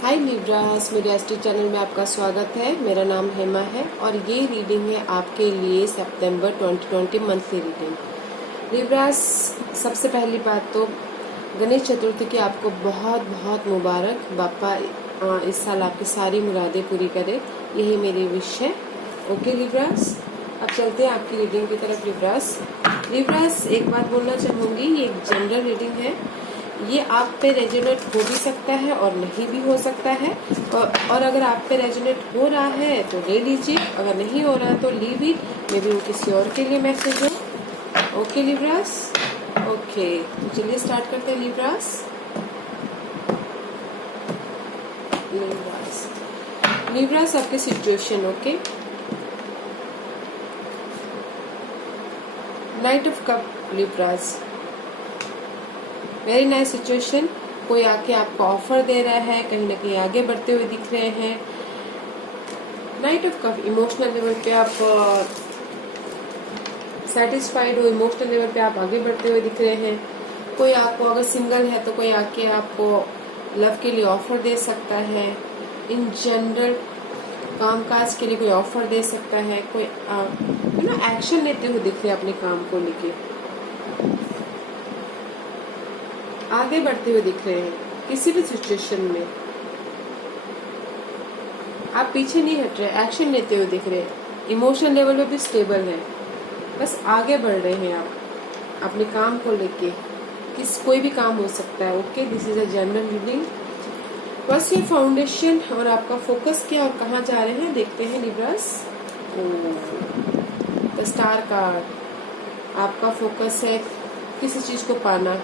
हाय Libras, मेरे astro channel में आपका स्वागत है। मेरा नाम हेमा है और ये रीडिंग है आपके लिए सितंबर 2020 मंथली रीडिंग। लिब्रास, सबसे पहली बात तो गणेश चतुर्थी की आपको बहुत बहुत मुबारक। बापा इस साल आपकी सारी मुरादें पूरी करे, यही मेरी विश है। ओके लिब्रास, अब चलते हैं आपकी रीडिंग की तरफ। लिब्रास, एक बात बोलना चाहूँगी, ये एक जनरल रीडिंग है। ये आप पे रेजोनेट हो भी सकता है और नहीं भी हो सकता है, और अगर आप पे रेजोनेट हो रहा है तो ले लीजिए, अगर नहीं हो रहा है तो लीव इट। मे बी वो किसी और के लिए मैसेज हो। ओके लिब्रास, ओके, तो चलिए स्टार्ट करते हैं लिब्रास। लिब्रास आपके situation, okay. Night of cup Libras, very nice situation. कोई आके आपको ऑफर दे रहा है, कहीं ना कहीं आगे बढ़ते हुए दिख रहे हैं। Night of cup, emotional level पे आप सेटिस्फाइड हो, इमोशनल लेवल पे आप आगे बढ़ते हुए दिख रहे हैं। कोई आपको, अगर सिंगल है तो कोई आके आपको लव के लिए ऑफर दे सकता है। इन जनरल कामकाज के लिए कोई ऑफर दे सकता है। कोई एक्शन लेते हुए दिख रहे हैं अपने काम को लेके, आगे बढ़ते हुए दिख रहे हैं। किसी भी सिचुएशन में आप पीछे नहीं हट रहे, एक्शन लेते हुए दिख रहे हैं। इमोशनल लेवल पे भी स्टेबल है, बस आगे बढ़ रहे हैं आप अपने काम को लेके। कोई भी काम हो सकता है। Okay, this is a general reading. बस ये फाउंडेशन और आपका फोकस क्या और कहाँ जा रहे हैं देखते हैं लिब्रास। द स्टार कार्ड, आपका फोकस है किसी चीज को पाना।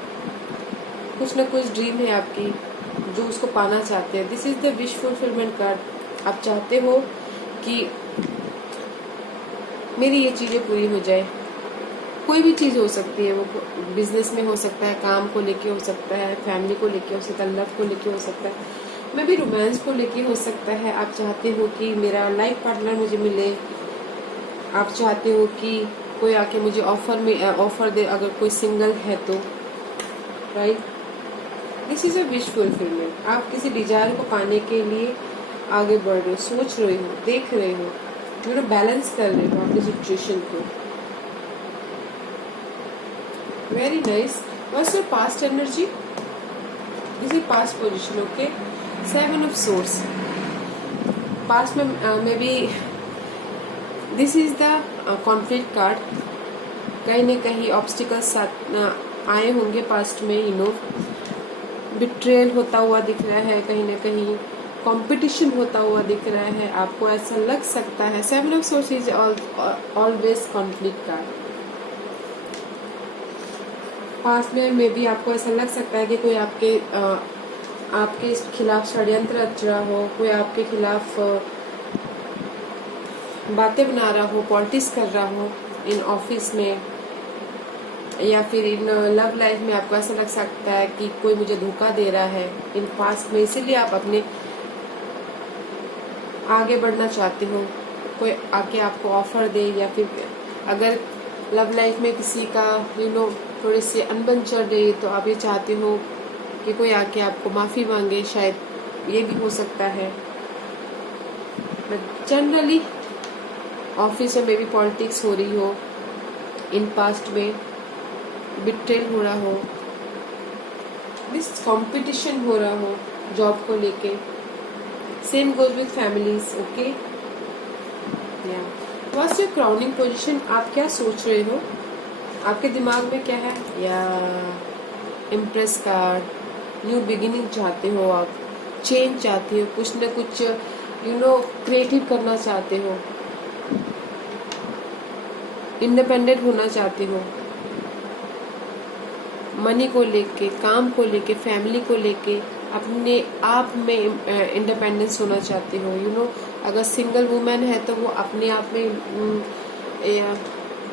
कुछ ना कुछ ड्रीम है आपकी जो उसको पाना चाहते हैं। This is the wish fulfilment card. आप चाहते हो कि मेरी ये चीजें पूरी हो जाए। कोई भी चीज हो सकती है, वो बिजनेस में हो सकता है, काम को लेके हो सकता है, फैमिली को लेके हो सकता है, लव को लेके हो सकता है, मे भी रोमांस को लेके हो सकता है। आप चाहते हो कि मेरा लाइफ पार्टनर मुझे मिले। आप चाहते हो कि कोई आके मुझे ऑफर दे, अगर कोई सिंगल है तो, right. This is a wish fulfilment. आप किसी डिजायर को पाने के लिए आगे बढ़ रहे हो, सोच रहे हो, देख रहे हो, बैलेंस कर रहे हो अपनी सिचुएशन को। Very nice. What's your past energy? This is past position, okay. 7 of swords, past में maybe this is the conflict card. कहीं न कहीं ऑब्स्टिकल्स आए होंगे पास्ट में, बिट्रेल होता हुआ दिख रहा है, कहीं ना कहीं कंपटीशन होता हुआ दिख रहा है। आपको ऐसा लग सकता है 7 of source is always conflict card. Past में मे बी आपको ऐसा लग सकता है कि कोई आपके खिलाफ षड्यंत्र रच रहा हो, कोई आपके खिलाफ बातें बना रहा हो, पॉलिटिक्स कर रहा हो इन ऑफिस में, या फिर इन लव लाइफ में आपको ऐसा लग सकता है कि कोई मुझे धोखा दे रहा है इन पास्ट में। इसीलिए आप अपने आगे बढ़ना चाहते हो, कोई आके आपको ऑफर दे, या फिर अगर लव लाइफ में किसी का थोड़ी सी अनबन चल रही है तो आप ये चाहते हो कि कोई आके आपको माफी मांगे, शायद ये भी हो सकता है। बट जनरली ऑफिस में भी पॉलिटिक्स हो रही हो, इन पास्ट में बिट्रेल हो रहा हो, दिस कंपटीशन हो रहा हो जॉब को लेके। Same goes with families, okay. What's your crowning position? आप क्या सोच रहे हो, आपके दिमाग में क्या है? या इम्प्रेस कार्ड, न्यू बिगिनिंग चाहते हो आप, चेंज चाहते हो, कुछ न कुछ क्रिएटिव करना चाहते हो, इंडिपेंडेंट होना चाहते हो, मनी को लेके, काम को लेके, फैमिली को लेके, अपने आप में इंडिपेंडेंस होना चाहते हो। अगर सिंगल वुमेन है तो वो अपने आप में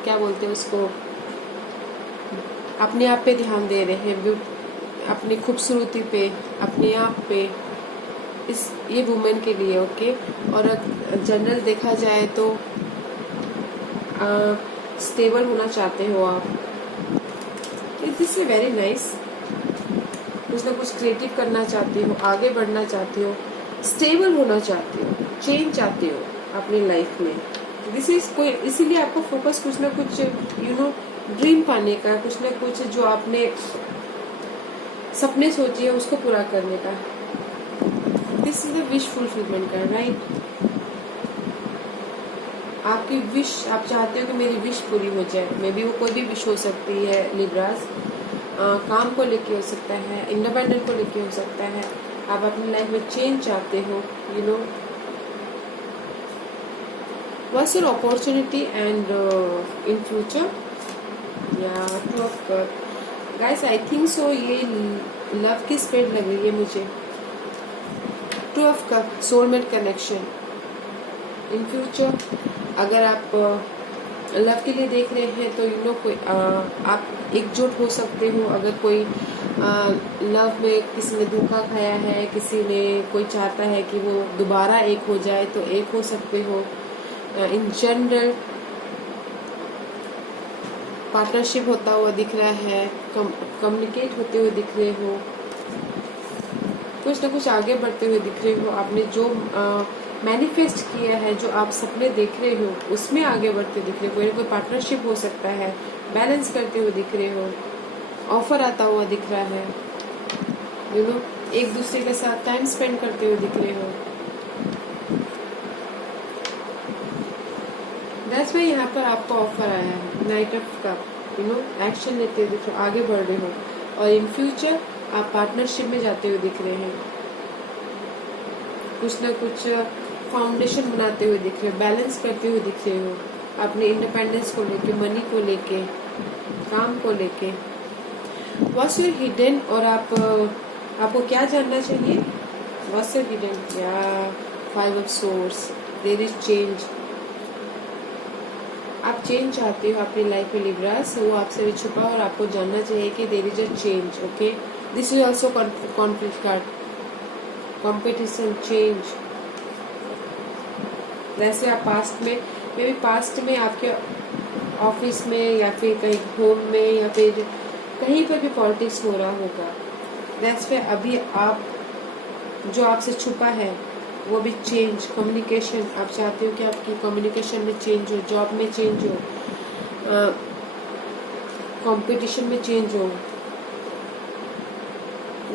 क्या बोलते हैं उसको, अपने आप पे ध्यान दे रहे हैं, अपनी खूबसूरती पे, अपने आप पे, ये वुमेन के लिए, ओके। और जनरल देखा जाए तो स्टेबल होना चाहते हो आप। This is very nice. कुछ ना कुछ क्रिएटिव करना चाहते हो, आगे बढ़ना चाहते हो, स्टेबल होना चाहते हो, चेंज चाहते हो अपनी लाइफ में। दिस इज कोई, इसीलिए आपको फोकस कुछ ना कुछ ड्रीम पाने का, कुछ ना कुछ जो आपने सपने सोचे है उसको पूरा करने का। This is the wish fulfilment का, राइट। आपकी विश, आप चाहते हो कि मेरी विश पूरी हो जाए। मे बी वो कोई भी विश हो सकती है लिब्रास, काम को लेके हो सकता है, इंडिपेंडेंट को लेके हो सकता है। आप अपनी लाइफ में चेंज चाहते हो, What's your opportunity and in future? Yeah, 2 of cups. Guys, I think so ये लव की स्प्रेड लग रही है मुझे। 2 of cups, soulmate connection. In future, अगर आप लव के लिए देख रहे हैं तो कोई आप एकजुट हो सकते हो। अगर कोई लव में किसी ने धोखा खाया है, किसी ने कोई चाहता है कि वो दोबारा एक हो जाए, तो एक हो सकते हो। इन जनरल पार्टनरशिप होता हुआ दिख रहा है, कम्युनिकेट होते हुए दिख रहे हो, कुछ ना कुछ आगे बढ़ते हुए दिख रहे हो। आपने जो मैनिफेस्ट किया है, जो आप सपने देख रहे हो, उसमें आगे बढ़ते दिख रहे हो। कोई ना कोई पार्टनरशिप हो सकता है, बैलेंस करते हुए दिख रहे हो, ऑफर आता हुआ दिख रहा है, एक दूसरे के साथ टाइम स्पेंड करते हुए दिख रहे हो। दैट्स वाई यहाँ पर आपको ऑफर आया है, नाइट ऑफ कप। एक्शन लेते हुए दिख रहे हो, आगे बढ़ रहे हो, और इन फ्यूचर आप पार्टनरशिप में जाते हुए दिख रहे हैं। कुछ ना कुछ फाउंडेशन बनाते हुए दिख रहे हो, बैलेंस करते हुए दिख रहे हो, अपने इंडिपेंडेंस को लेके, मनी को लेके, काम को लेके। व्हाट्स योर हिडन, और आपको क्या जानना चाहिए? What's your hidden? या 5 of source, there is change. आप चेंज चाहते हो अपनी लाइफ में लिब्रास, वो आपसे भी छुपा, और आपको जानना चाहिए कि there is a change. Okay, this is also conflict card, competition, change. वैसे आप पास्ट में, मे बी पास्ट में आपके ऑफिस में या फिर कहीं होम में या फिर कहीं पर भी पॉलिटिक्स हो रहा होगा। दैट्स वाई अभी आप, जो आपसे छुपा है वो भी चेंज, कम्युनिकेशन। आप चाहते हो कि आपकी कम्युनिकेशन में चेंज हो, जॉब में चेंज हो, कंपटीशन में चेंज हो।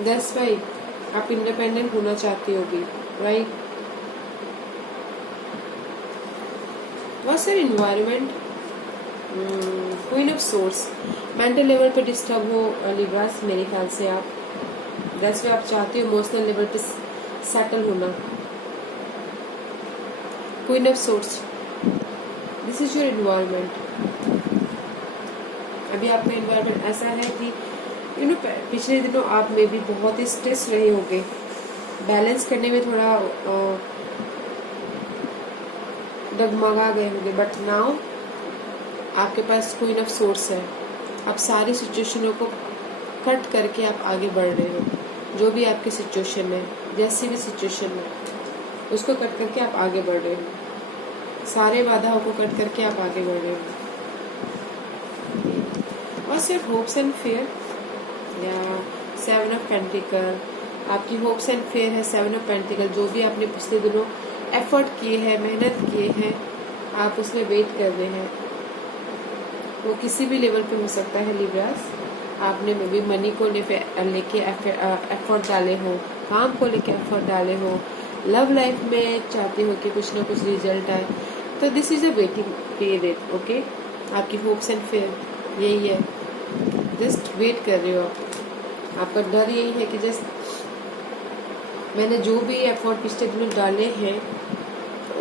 दैट्स वाई आप इंडिपेंडेंट होना चाहते हो भी, right. What's your environment? Queen of source, mental level पे डिस्टर्ब हो लिब्रास, मेरे ख्याल से आप। दैट्स वाई आप चाहते हो इमोशनल लेवल पे सेटल होना। Queen of source, this is your environment. अभी आपका एनवायरनमेंट ऐसा है कि पिछले दिनों आप में भी बहुत ही स्ट्रेस रहे होंगे, बैलेंस करने में थोड़ा डगमगा गए होंगे, बट नाउ आपके पास क्वीन ऑफ सोर्स है। आप सारी सिचुएशनों को कट करके आप आगे बढ़ रहे हो। जो भी आपकी सिचुएशन है, जैसी भी सिचुएशन है, उसको कट करके आप आगे बढ़ रहे हो। सारे बाधाओं को कट करके आप आगे बढ़ रहे हो। और सिर्फ होप्स एंड फेयर, या 7 ऑफ पेंटिकल, आपकी होप्स एंड फेयर है। 7 ऑफ पेंटिकल, जो भी आपने पिछले दिनों एफर्ट किए हैं, मेहनत किए हैं, आप उसमें वेट कर रहे हैं। वो किसी भी लेवल पे हो सकता है लिब्रास। आपने मे बी मनी को लेके एफर्ट डाले हो, काम को लेके एफर्ट डाले हो, लव लाइफ में चाहते हो कि कुछ ना कुछ रिजल्ट आए, तो this is a waiting period. Okay, आपकी होप्स एंड फेयर यही है, जस्ट वेट कर रहे हो आप। आपका डर यही है कि जस्ट मैंने जो भी एफर्ट पिछले दिनों डाले हैं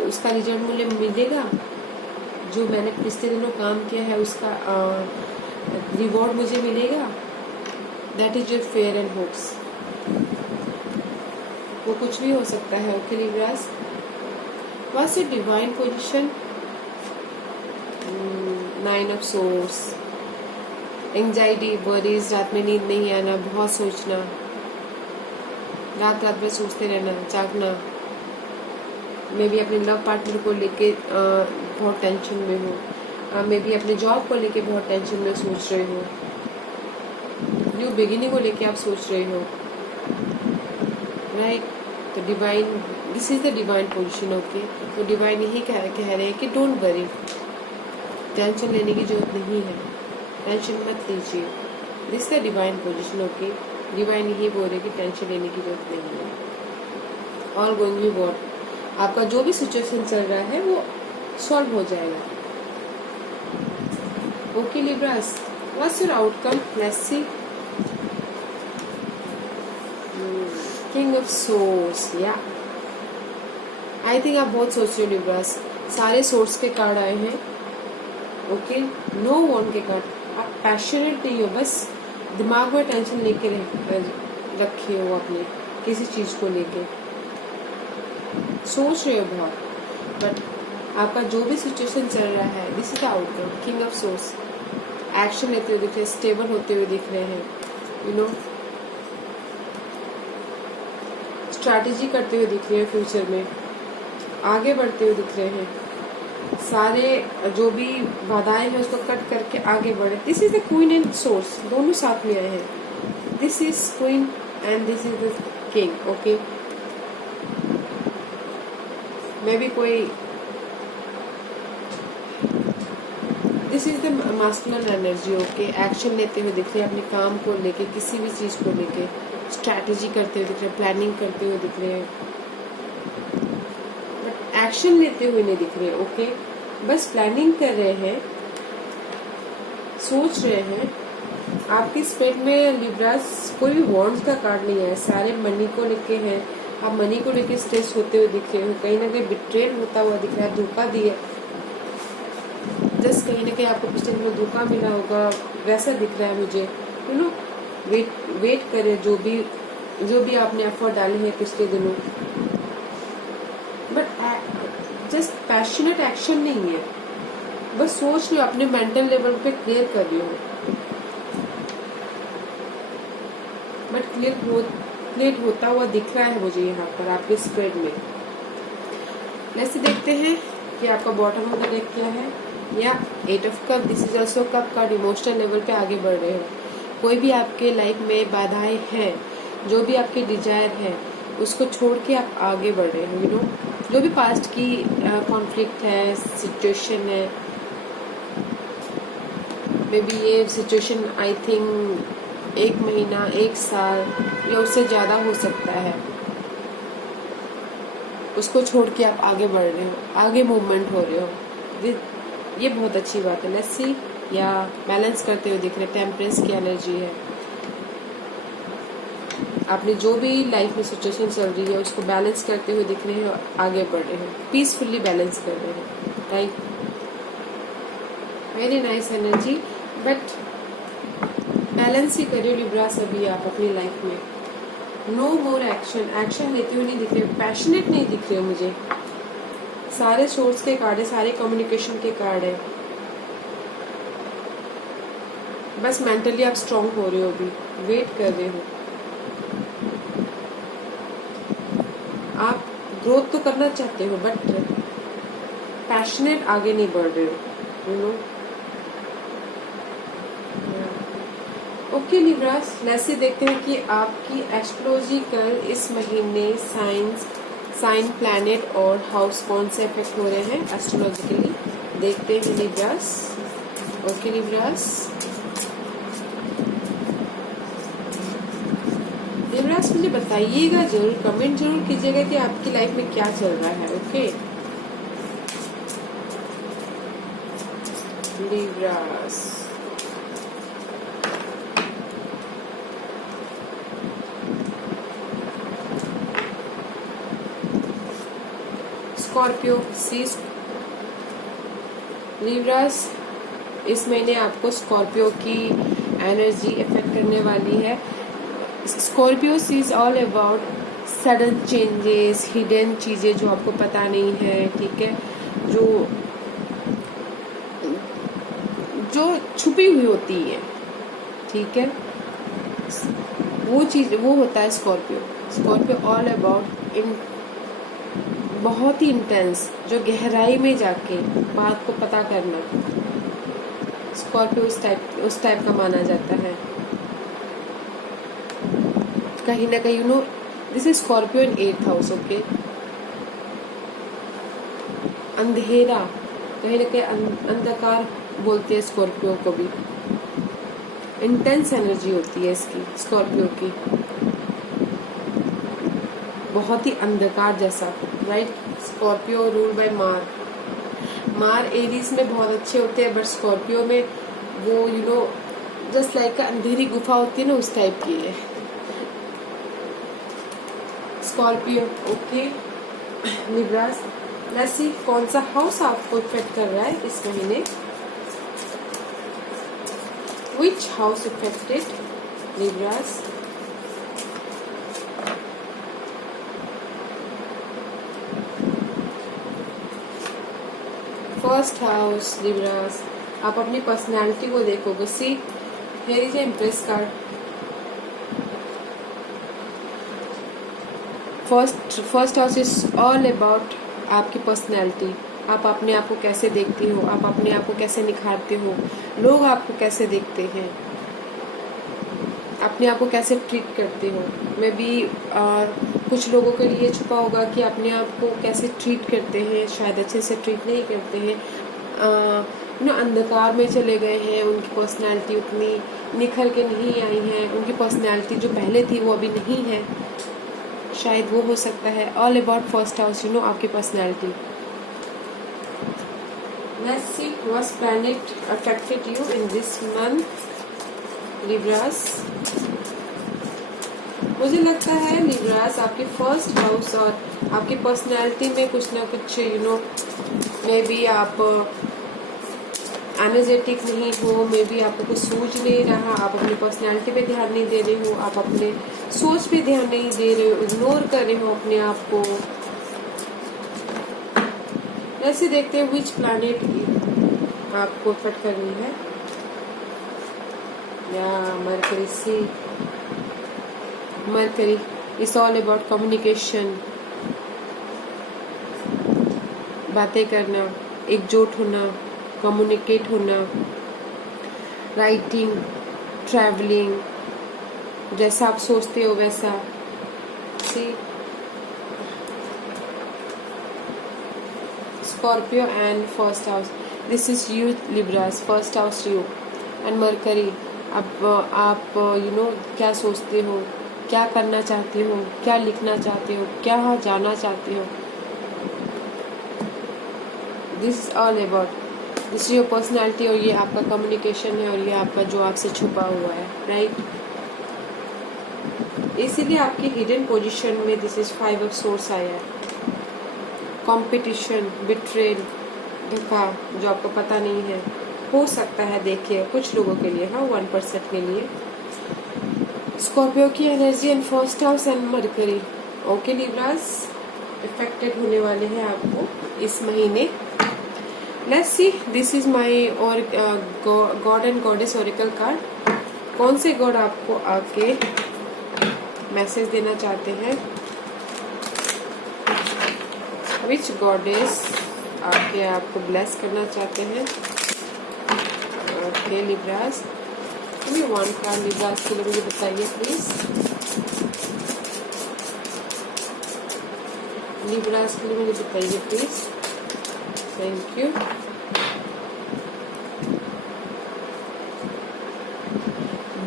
उसका रिजल्ट मुझे मिलेगा, जो मैंने पिछले दिनों काम किया है उसका रिवॉर्ड मुझे मिलेगा। That is your fair and hopes. वो कुछ भी हो सकता है। Okay Libras, what's your divine position? 9 of source, anxiety, worries, रात में नींद नहीं आना, बहुत सोचना, रात रात में सोचते रहना, जागना। मे बी अपने लव पार्टनर को लेके बहुत टेंशन में हो, मे बी अपने जॉब को लेके बहुत टेंशन में सोच रहे हो, न्यू बिगिनिंग को लेके आप सोच रहे हो, राइट। तो divine, this is the divine position. Okay, तो डिवाइन यही कह रहे हैं कि डोंट वरी, टेंशन लेने की जरूरत नहीं है, टेंशन मत लीजिए। This the divine position. Okay, divine यही बोल रहे कि टेंशन लेने की जरूरत नहीं है। ऑल गोइंग बी वॉट, आपका जो भी सिचुएशन चल रहा है वो सॉल्व हो जाएगा। Okay Libras, what's your outcome, let's see. King of source, या आई थिंक आप बहुत सोच रहे हो लिब्रास, सारे सोर्स के कार्ड आए हैं। ओके, नो वन के कार्ड, आप पैशनेट नहीं हो, बस दिमाग में टेंशन लेके रखे हो अपने किसी चीज को लेके, सोच रहे हो बहुत, बट आपका जो भी सिचुएशन चल रहा है, this is the outcome. King of source, action लेते हुए दिख रहे हैं, स्टेबल होते हुए दिख रहे हैं, यू नो स्ट्रैटेजी करते हुए दिख रहे हैं, फ्यूचर में आगे बढ़ते हुए दिख रहे हैं, सारे जो भी बाधाएं हैं उसको कट करके आगे बढ़े। This is the queen and swords, दोनों साथ में आए हैं। This is queen and this is the king. Okay, maybe कोई, this is the masculine energy. Okay, action लेते हुए दिख रहे हैं, अपने काम को लेके, किसी भी चीज को लेके स्ट्रैटेजी करते हुए दिख रहे हैं, प्लानिंग करते हुए दिख रहे हैं, बट एक्शन लेते हुए नहीं दिख रहे। ओके, बस प्लानिंग कर रहे हैं, सोच रहे हैं। आपकी स्पेड में लिब्रास कोई भी वॉन्ड्स का कार्ड नहीं है, सारे मनी को लेके हैं। आप मनी को लेके स्ट्रेस होते हुए दिख रहे हो, कहीं ना कहीं बिट्रेल होता हुआ दिख रहा है, धोखा दिया, जस्ट कहीं ना कहीं आपको पिछले दिनों धोखा मिला होगा, वैसा दिख रहा है मुझे। यू नो, वेट करे, जो भी आपने एफर्ट डाले हैं पिछले दिनों, बट जस्ट पैशनेट एक्शन नहीं है, बस सोच रही हो, अपने मेंटल लेवल पे क्लियर कर रही हो, बट क्लियर होता हुआ दिख रहा है मुझे यहाँ पर आपके स्प्रेड में। ऐसे देखते हैं कि आपका बॉटम ऑफ द डेक क्या है, या 8 of cup, this is also cup card. Emotional level पे आगे बढ़ रहे हो, कोई भी आपके लाइफ में बाधाएं हैं, जो भी आपके डिजायर है उसको छोड़ के आप आगे बढ़ रहे हो। यू नो, जो भी पास्ट की कॉन्फ्लिक्ट है, सिचुएशन है, मे बी ये सिचुएशन आई थिंक 1 महीना, 1 साल या उससे ज़्यादा हो सकता है, उसको छोड़ के आप आगे बढ़ रहे हो, आगे मूवमेंट हो रहे हो, ये बहुत अच्छी बात है। लेट्स सी, या बैलेंस करते हुए दिख रहे, टेम्परेंस की एनर्जी है। आपने जो भी लाइफ में सिचुएशन चल रही है उसको बैलेंस करते हुए दिख रहे हो, आगे बढ़ रहे हो, पीसफुली बैलेंस कर रहे हो। Right, very nice energy, but balance ही करिए लिब्रास अभी आप अपनी लाइफ में। नो मोर एक्शन लेते हुए नहीं दिख रहे, पैशनेट नहीं दिख रहे मुझे। सारे सोर्स के कार्ड है, सारे कम्युनिकेशन के कार्ड है, बस मेंटली आप स्ट्रांग हो रहे हो, अभी वेट कर रहे हो। आप ग्रोथ तो करना चाहते हो, बट पैशनेट आगे नहीं बढ़ रहे हो, यू नो। ओके लिब्रास, ऐसे देखते हैं कि आपकी एस्ट्रोलॉजिकल इस महीने साइन प्लैनेट और हाउस कौन से इफेक्ट हो रहे हैं एस्ट्रोलॉजिकली, देखते हैं लिब्रास। ओके लिब्रास, लिब्रास मुझे बताइएगा जरूर, कमेंट जरूर कीजिएगा कि आपकी लाइफ में क्या चल रहा है। ओके लिब्रास, स्कॉर्पियो सीज, लिब्रास इस महीने आपको स्कॉर्पियो की एनर्जी इफेक्ट करने वाली है। Scorpio is all about sudden changes, hidden चीजें जो आपको पता नहीं है, ठीक है, जो छुपी हुई होती है, ठीक है, वो चीज वो होता है स्कॉर्पियो ऑल अबाउट इन बहुत ही इंटेंस, जो गहराई में जाके बात को पता करना, स्कॉर्पियो उस टाइप का माना जाता है। कहीं ना कहीं you know this is Scorpio in 8th house. Okay, अंधेरा, कहीं ना कहीं अंधकार बोलते हैं स्कॉर्पियो को भी। इंटेंस एनर्जी होती है इसकी, स्कॉर्पियो की, बहुत ही अंधकार जैसा, राइट। स्कॉर्पियो रूल बाय मार एरीज में बहुत अच्छे होते हैं, बट स्कॉर्पियो में वो जस्ट लाइक अंधेरी गुफा होती है ना, उस टाइप की है Scorpio. Okay Libras, let's see कौन सा हाउस आपको इफेक्ट कर रहा है इस महीने। विच house affected Libras? First house Libras, आप अपनी पर्सनैलिटी को देखोगे। See here is empress card. First house is all about आपकी पर्सनैलिटी। आप अपने आप को कैसे देखते हो, आप अपने आप को कैसे निखारते हो, लोग आपको कैसे देखते हैं, अपने आप को कैसे ट्रीट करते हो। मे बी कुछ लोगों के लिए छुपा होगा कि अपने आप को कैसे ट्रीट करते हैं, शायद अच्छे से ट्रीट नहीं करते हैं, अंधकार में चले गए हैं, उनकी पर्सनैलिटी उतनी निखर के नहीं आई है, उनकी पर्सनैलिटी जो पहले थी वो अभी नहीं है, शायद वो हो सकता है। ऑल अबाउट फर्स्ट हाउस, आपकी personality. Let's see what planet affected you in this month, Libras. मुझे लगता है लिब्रास आपके फर्स्ट हाउस और आपकी पर्सनैलिटी में कुछ ना कुछ मे बी आप एनर्जेटिक नहीं हो, मे बी आपको कुछ सूझ नहीं रहा, आप अपनी पर्सनैलिटी पे ध्यान नहीं दे रहे हो, आप अपने सोच पे ध्यान नहीं दे रहे हो, इग्नोर कर रहे हो अपने आप को। ऐसे देखते हैं विच प्लैनेट आपको इफेक्ट कर रही है। या Mercury, see Mercury is all about communication, बातें करना, एकजुट होना, कम्युनिकेट होना, राइटिंग, ट्रैवलिंग, जैसा आप सोचते हो वैसा। See Scorpio and first house, this is you Libras, first house you and Mercury. अब आप क्या सोचते हो, क्या करना चाहते हो, क्या लिखना चाहते हो, क्या जाना चाहते हो, this is all about, this is your personality. और ये आपका कम्युनिकेशन है और ये आपका जो आपसे छुपा हुआ है, राइट। इसीलिए आपकी हिडन पोजीशन में दिस इज 5 ऑफ सोर्स आया है। कंपटीशन, बिट्रेल, धोखा जो आपको पता नहीं है, हो सकता है, देखिए कुछ लोगों के लिए, हाँ 1% के लिए। स्कॉर्पियो की energy and first house and Mercury. Okay Libras, affected होने वाले हैं आपको इस महीने। Let's see, this is my और god and goddess oracle card. कौन से गॉड आपको आके मैसेज देना चाहते हैं? विच गॉडेस आके आपको ब्लेस करना चाहते हैं? Okay Libras, one card Libras के लिए मुझे बताइए प्लीज। लिब्रास के लिए मुझे बताइए please, thank you.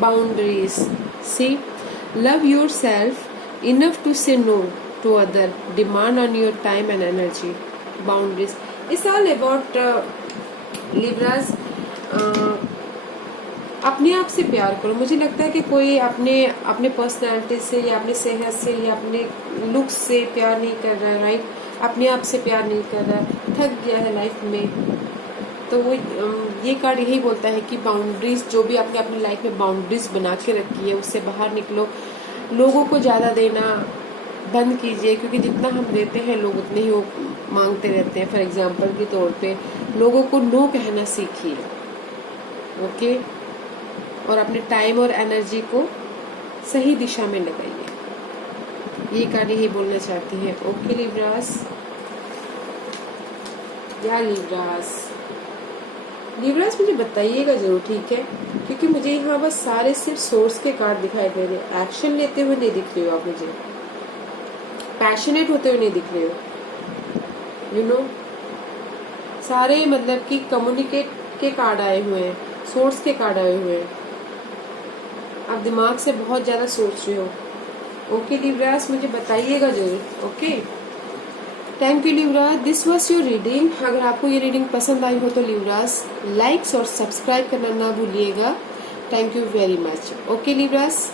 Boundaries, see love yourself enough to say no to other, demand on your time and energy. Boundaries, it's all about Libras. अपने आप से प्यार करो। मुझे लगता है कि कोई अपने पर्सनालिटी से या अपनी सेहत से या अपने लुक्स से प्यार नहीं कर रहा है, राइट। अपने आप से प्यार नहीं कर रहा है, थक गया है लाइफ में, तो वो ये कार्ड यही बोलता है कि बाउंड्रीज, जो भी आपने अपनी लाइफ में बाउंड्रीज बना के रखी है उससे बाहर निकलो। लोगों को ज़्यादा देना बंद कीजिए, क्योंकि जितना हम देते हैं लोग उतने ही वो मांगते रहते हैं। फॉर एग्जांपल के तौर पे लोगों को नो कहना सीखिए, ओके, और अपने टाइम और एनर्जी को सही दिशा में लगाइए। ये कार्ड यही बोलना चाहती है। ओके लिब्रास, या लिब्रास मुझे बताइएगा जरूर, ठीक है, क्योंकि मुझे यहाँ बस सारे सिर्फ सोर्स के कार्ड दिखाई दे रहे हैं, एक्शन लेते हुए नहीं दिख रहे हो आप मुझे। पैशनेट होते हुए नहीं दिख रहे हो। यू नो सारे मतलब कि कम्युनिकेट के कार्ड आए हुए हैं, सोर्स के कार्ड आए हुए हैं। आप दिमाग से बहुत ज्यादा सोच रहे हो। ओके लिब्रास, मुझे बताइएगा जरूर। Okay, thank you Libra, this was your reading. अगर आपको ये रीडिंग पसंद आई हो तो लिब्रास लाइक्स और सब्सक्राइब करना ना भूलिएगा। Thank you very much. Okay Libras.